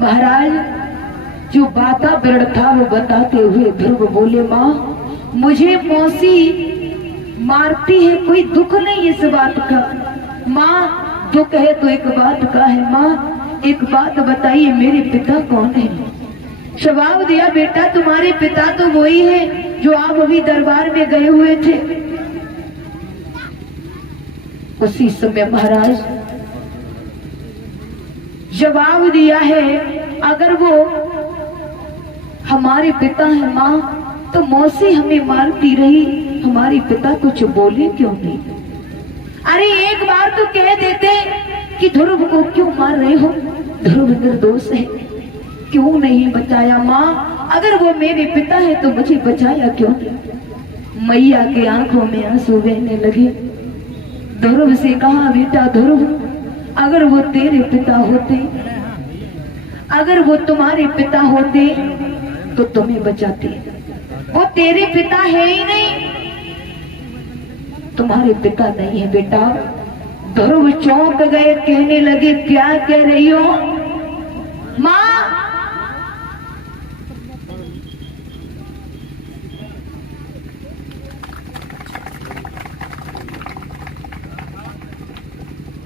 महाराज जो वातावरण था वो बताते हुए ध्रुव बोले, माँ मुझे मौसी मारती है, कोई दुख नहीं इस बात का। माँ दुख है तो एक बात का है। माँ एक बात बताइए, मेरे पिता कौन है? जवाब दिया, बेटा तुम्हारे पिता तो वही है जो आप अभी दरबार में गए हुए थे। उसी समय महाराज जवाब दिया है, अगर वो हमारे पिता है माँ तो मौसी हमें मारती रही, हमारे पिता कुछ बोले क्यों नहीं? अरे एक बार तो कह देते कि ध्रुव को क्यों मार रहे हो, ध्रुव निर्दोष है, क्यों नहीं बचाया? माँ अगर वो मेरे पिता है तो मुझे बचाया क्यों नहीं? मैया के आंखों में आंसू बहने लगे। ध्रुव से कहा, बेटा ध्रुव अगर वो तेरे पिता होते, अगर वो तुम्हारे पिता होते तो तुम्हें बचाते। वो तेरे पिता है ही नहीं, तुम्हारे पिता नहीं है बेटा। ध्रुव चौंक गए, कहने लगे क्या कह रही हो माँ?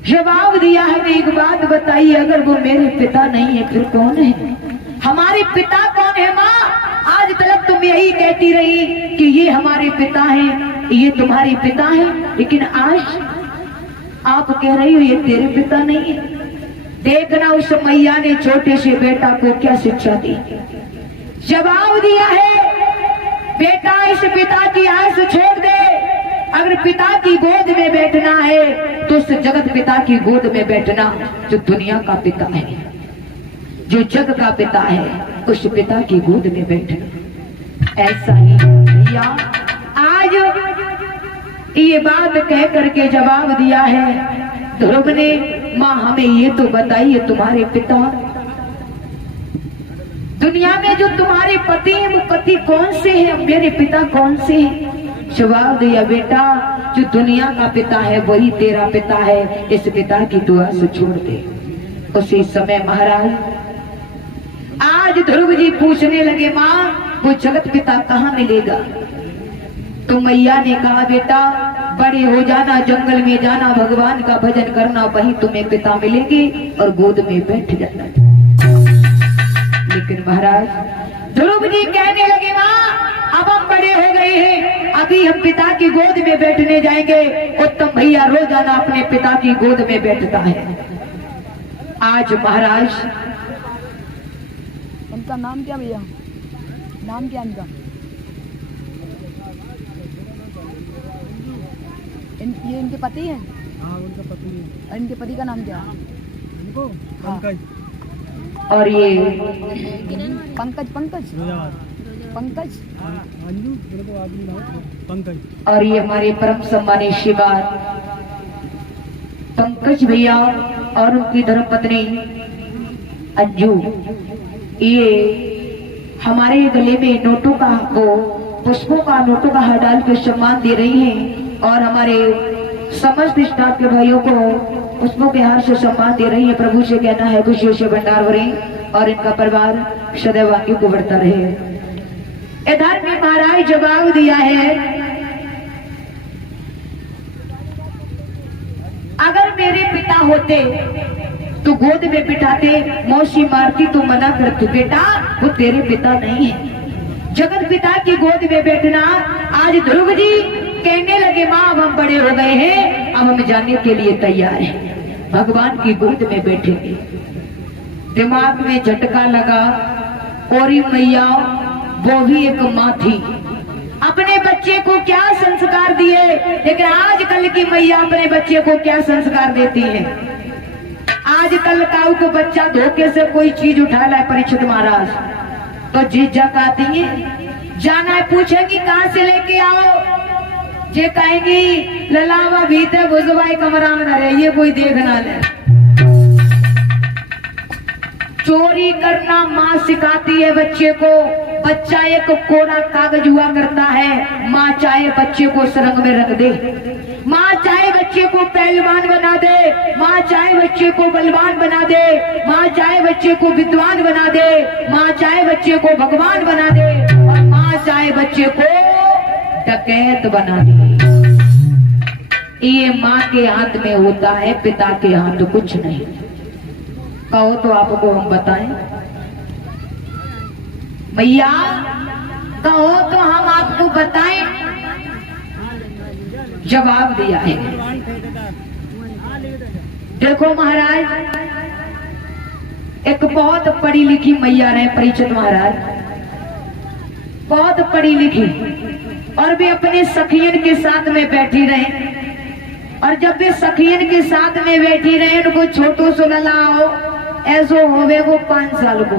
जवाब दिया है, एक बात बताइए, अगर वो मेरे पिता नहीं है फिर कौन है? हमारे पिता कौन है माँ? आज तक तुम में यही कहती रही कि ये हमारे पिता हैं, ये तुम्हारे पिता हैं, लेकिन आज आप कह रही हो ये तेरे पिता नहीं है। देखना उस मैया ने छोटे से बेटा को क्या शिक्षा दी, जवाब दिया है, बेटा इस पिता की आस छोड़ दे, अगर पिता की गोद में बैठना है तो उस जगत पिता की गोद में बैठना जो दुनिया का पिता है, जो जग का पिता है, उस पिता की गोद में बैठना। ऐसा ही भैया आज ये बात कह करके जवाब दिया है ध्रुव ने, माँ हमें ये तो बताइए तुम्हारे पिता, दुनिया में जो तुम्हारे पति हैं वो पति कौन से हैं, मेरे पिता कौन से हैं? जवाब दिया, बेटा जो दुनिया का पिता है वही तेरा पिता है, इस पिता की दुआ से छोड़ दे। उसी समय महाराज आज ध्रुव जी पूछने लगे, माँ वो जगत पिता कहाँ मिलेगा? तो मैया ने कहा, बेटा बड़े हो जाना, जंगल में जाना, भगवान का भजन करना, वहीं तुम्हें पिता मिलेंगे और गोद में बैठ जाना। लेकिन महाराज ध्रुव जी कहने लगे, माँ अब हम बड़े हो गए हैं, अभी हम पिता की गोद में बैठने जाएंगे। उत्तम भैया रोजाना अपने पिता की गोद में बैठता है। आज महाराज इनका नाम क्या भैया, नाम क्या इनका? ये इनके पति हैं? हाँ उनका पति है। इनके पति का नाम क्या है? इनको पंकज। और ये पंकज पंकज पंकज अंजू इनको आदमी नाम पंकज। और ये हमारे परम सम्मानित शिवार पंकज भैया और उनकी धर्मपत्नी अंजू, ये हमारे गले में नोटों का वो पुष्पों का नोटों का हार डाल के सम्मान दे रही हैं और हमारे समस्त स्टाफ के भाइयों को पुष्पों के हार से सम्मान दे रही है। प्रभु से कहना है खुशियों से भंडार भरे और इनका परिवार सदैव आगे को बढ़ता रहे। इधर में महाराज जवाब दिया है, अगर मेरे पिता होते तो गोद में बिठाते, मौसी मारती तो मना करती, बेटा वो तेरे पिता नहीं है, जगत पिता की गोद में बैठना। आज ध्रुव जी कहने लगे, माँ अब हम बड़े हो गए हैं, अब हम जाने के लिए तैयार हैं, भगवान की गोद में बैठेंगे। दिमाग में झटका लगा, और मैया वो भी एक माँ थी, अपने बच्चे को क्या संस्कार दिए, लेकिन आजकल की मैया अपने बच्चे को क्या संस्कार देती है? आजकल काऊ को बच्चा धोखे से कोई चीज उठा लाए परीक्षित महाराज तो जीजा कहती है, जाना है पूछेगी कहाँ से लेके आओ, जे कहेंगी ललावा भीतर भुजवाई कमरा में रहे, ये कोई देखना ले। चोरी करना माँ सिखाती है बच्चे को, बच्चा एक कोरा कागज हुआ करता है, माँ चाहे बच्चे को सुरंग में रख दे, माँ चाहे बच्चे को पहलवान बना दे, माँ चाहे बच्चे को बलवान बना दे, माँ चाहे बच्चे को विद्वान बना दे, माँ चाहे बच्चे को भगवान बना दे, और माँ चाहे बच्चे को डकैत बना दे। ये माँ के हाथ में होता है, पिता के हाथ कुछ नहीं। कहो तो आपको हम बताएं भैया, कहो तो हम आपको बताएं। जवाब दिया है, देखो महाराज एक बहुत पढ़ी लिखी मैया रहे परीक्षित महाराज, बहुत पढ़ी लिखी, और वे अपने सखियन के साथ में बैठी रहे, और जब वे सखियन के साथ में बैठी रहे, उनको छोटो सो ललाओ ऐसो होवे वो 5 साल को,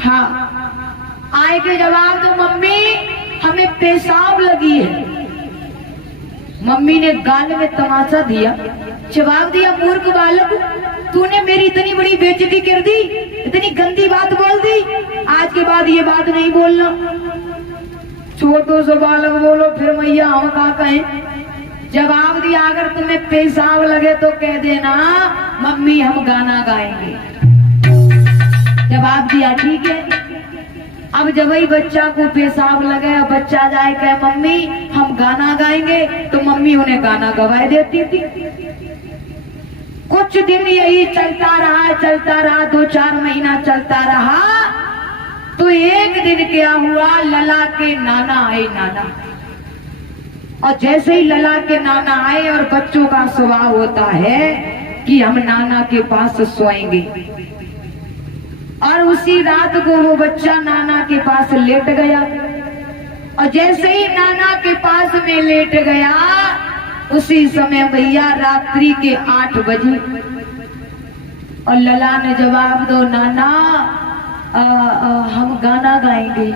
हाँ आए के जवाब दो, मम्मी हमें पेशाब लगी है। मम्मी ने गाल में तमाचा दिया, जवाब दिया, मूर्ख बालक तूने मेरी इतनी बड़ी बेइज्जती कर दी, इतनी गंदी बात बोल दी, आज के बाद ये बात नहीं बोलना। छोटो सो बालक बोलो, फिर मैया हम क्या कहें? जवाब दिया, अगर तुम्हें पेशाब लगे तो कह देना मम्मी हम गाना गाएंगे। जवाब दिया ठीक है। अब जब वही बच्चा को पेशाब लगे, बच्चा जाए कहे मम्मी हम गाना गाएंगे, तो मम्मी उन्हें गाना गवाए देती थी। कुछ दिन यही चलता रहा 2-4 महीना चलता रहा। तो एक दिन क्या हुआ, लला के नाना आए। नाना, और जैसे ही लला के नाना आए, और बच्चों का स्वभाव होता है कि हम नाना के पास सोएंगे, और उसी रात को वो बच्चा नाना के पास लेट गया। और जैसे ही नाना के पास में लेट गया, उसी समय भैया रात्रि के 8 बजे, और लला ने जवाब दो, नाना हम गाना गाएंगे।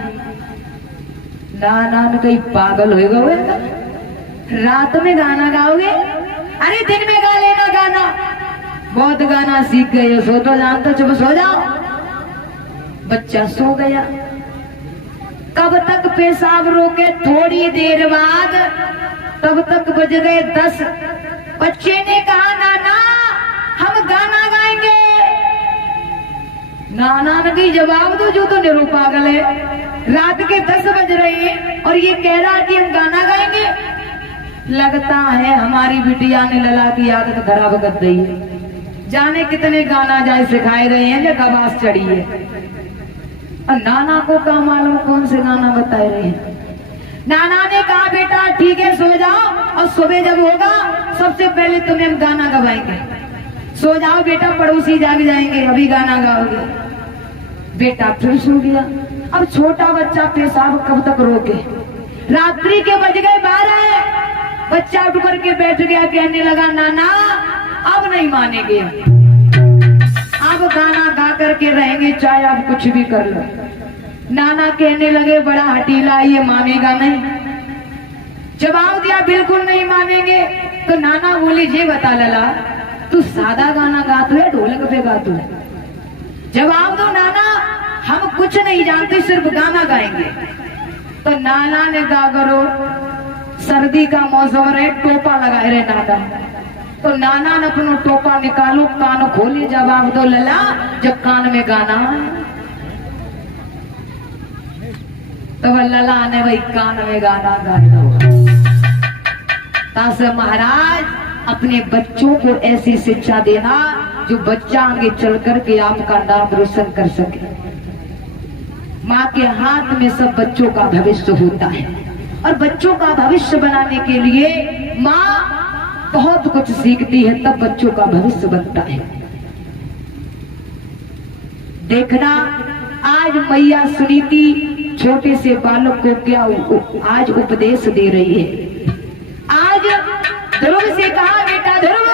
नाना ने कहीं पागल हो गए, रात में गाना गाओगे? अरे दिन में गा लेना गाना, बहुत गाना सीख गए, सो तो जानते, चुप सो जाओ। बच्चा सो गया। कब तक पेशाब रोके, थोड़ी देर बाद, तब तक बज गए 10। बच्चे ने कहा, नाना हम गाना गाएंगे। नाना ने कही, जवाब दो, जो तो निरो पागल है, रात के 10 बज रहे हैं और ये कह रहा कि हम गाना गाएंगे। लगता है हमारी बिटिया ने लला की आदत खराब कर दी है, जाने कितने गाना जाए सिखाए रहे हैं, जब आवाज चढ़ी है। और नाना को क्या मालूम कौन से गाना बताए रहे हैं। नाना ने कहा, बेटा ठीक है सो जाओ, और सुबह जब होगा सबसे पहले तुम्हें हम गाना गवाएंगे। सो जाओ बेटा, पड़ोसी जाग जाएंगे, अभी गाना गाओगे। बेटा फिर सो गया। अब छोटा बच्चा पेशाब कब तक रोके, रात्रि के बज गए 12। बच्चा उठ करके बैठ गया, कहने लगा, नाना अब नहीं मानेंगे, अब गाना गा करके रहेंगे, चाहे आप कुछ भी कर लो। नाना कहने लगे, बड़ा हटीला, ये मानेगा नहीं। जवाब दिया, बिल्कुल नहीं मानेंगे। तो नाना बोले, ये बता लला, तू सादा गाना गातू है, ढोलक पे गातू है? जवाब दो नाना, हम कुछ नहीं जानते, सिर्फ गाना गाएंगे। तो नाना ने कहा, करो सर्दी का मौसम है, टोपा लगाए रहे नाना। तो नाना ने अपना टोपा निकालो, कान खोले, जवाब दो लला, जब कान में गाना। तो लला ने वही कान में गाना गाया। तासे महाराज अपने बच्चों को ऐसी शिक्षा देना जो बच्चा आगे चल करके आपका नाम रोशन कर सके। माँ के हाथ में सब बच्चों का भविष्य होता है, और बच्चों का भविष्य बनाने के लिए माँ बहुत कुछ सीखती है, तब बच्चों का भविष्य बनता है। देखना, आज मैया सुनीति छोटे से बालक को क्या आज उपदेश दे रही है। आज ध्रुव से कहा, बेटा ध्रुव,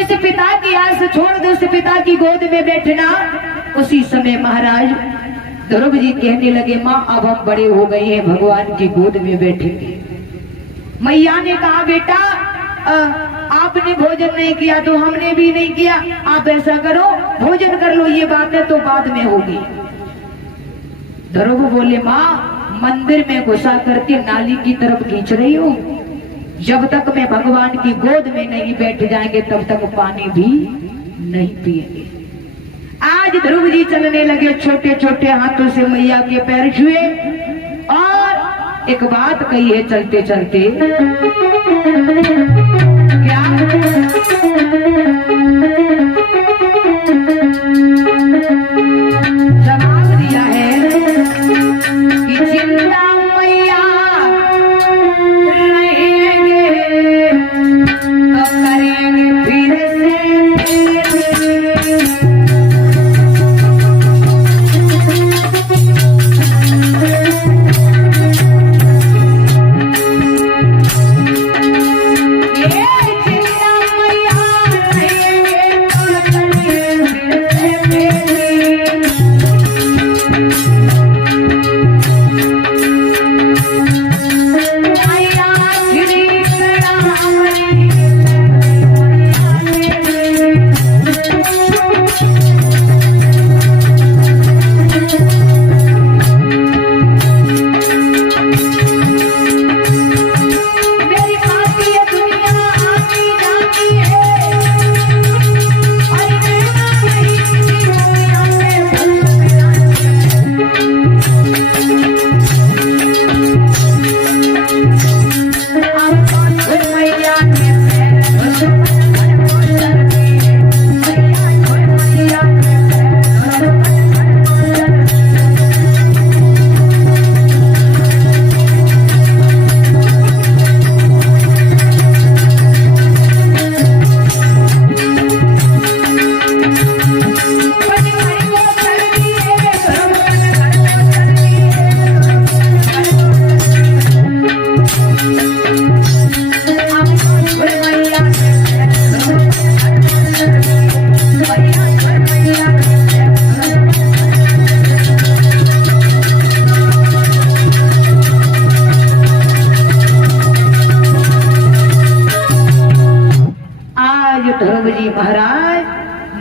इस पिता की आस छोड़ दो, इस पिता की गोद में बैठना। उसी समय महाराज ध्रुव जी कहने लगे, माँ अब हम बड़े हो गए हैं, भगवान की गोद में बैठेंगे। मैया ने कहा, बेटा आपने भोजन नहीं किया तो हमने भी नहीं किया, आप ऐसा करो भोजन कर लो, ये बातें तो बाद में होगी। ध्रुव बोले, माँ मंदिर में घुसा करके नाली की तरफ खींच रही हूँ, जब तक मैं भगवान की गोद में नहीं बैठ जाएंगे तब तक पानी भी नहीं पिएंगे। आज ध्रुव जी चलने लगे, छोटे छोटे हाथों से मैया के पैर छुए, और एक बात कही है चलते चलते, क्या जवाब दिया है कि जिंदा मैया रहेंगे तो करेंगे फिर से। जिंदा मैया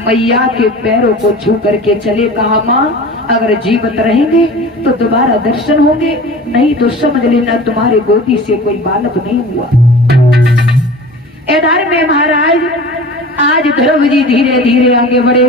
मैया के पैरों को छू करके चले। कहा माँ अगर जीवित रहेंगे तो दोबारा दर्शन होंगे, नहीं तो समझ लेना तुम्हारे गोदी से कोई बालक नहीं हुआ। इधर में महाराज आज ध्रुव जी धीरे धीरे आगे बढ़े।